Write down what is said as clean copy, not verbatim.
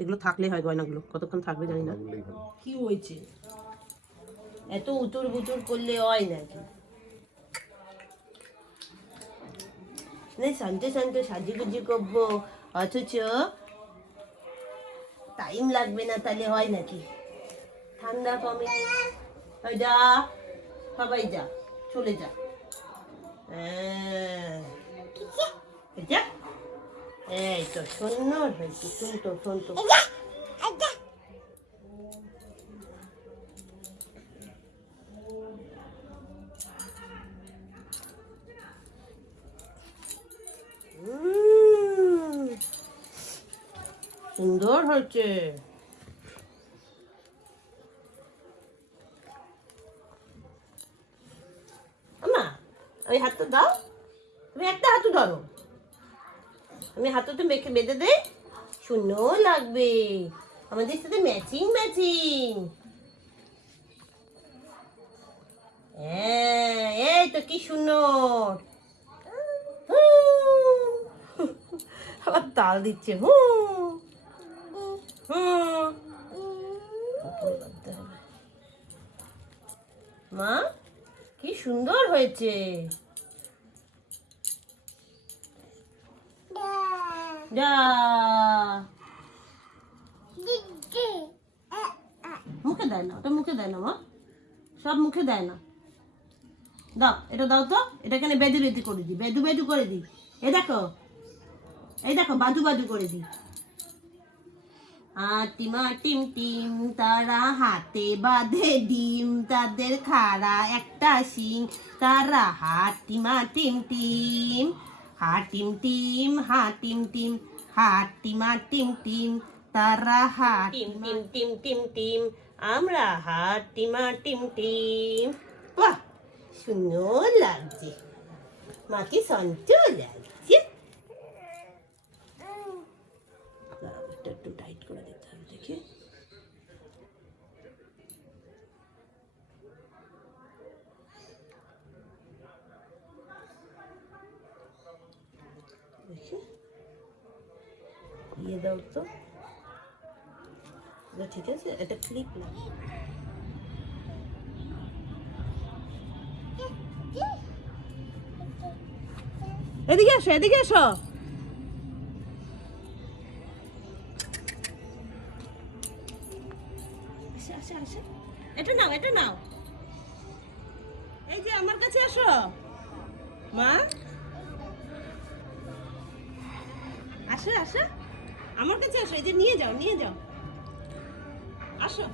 এগুলো থাকলে হয়, গয়নাগুলো কতক্ষণ থাকবে জানি না। কি হয়েছে, এত উতুর বুতুর করলে হয় নাকি? শান্তি শান্তি সাজিগুজি করবো, অথচ টাইম লাগবে না, তাহলে হয় নাকি? ঠান্ডা কমে যা, সবাই যা, চলে যা। এই তো সুন্দর হয়েছে, শুনতো শুনতো। সুন্দর হচ্ছে। আমা ওই হাতটা দাও, তুমি একটা হাতও ধরো, আমি হাতটা মেখে বেঁধে দেই, সুন্দর লাগবে, আমাদের সাথে ম্যাচিং ম্যাচিং। হ্যাঁ, এই তো কি সুন্দর। আবার তাল দিচ্ছে, মা কি সুন্দর হয়েছে। মুখে দেয় না, ওটা মুখে দেয় না মা, সব মুখে দেয় না। দাও এটা, দাও তো, এটা এখানে বেদু বেদু করে দিই, বেদু বেদু করে দিই। এই দেখো, এই দেখো, বাজু বাজু করে দিই। টিমা টিম টিম তারা হাতে বাঁধে ডিম, তাদের খাড়া একটা শিং, তারা হাটিমা টিম টিম, হাটিম টিম, হাটিম টিম, হাটিমা টিম টিম, তারা হাটিম টিম টিম টিম টিম, আমরা হাটিমা টিম টিম। বাহ, সুন্দর লাগছে, মাকে সঞ্চয় লাগছে। একটু টাইট করে দিতে হবে, দেখি। দেখি দিয়ে দাও তো, ঠিক আছে, এটা ক্লিপ না। এদিকে আসো, এদিকে আসো। এটা নাও, এটা নাও, এই যে আমার কাছে আসো মা, আসো আসো আমার কাছে আসো, এই যে নিয়ে যাও, নিয়ে যাও, আসো।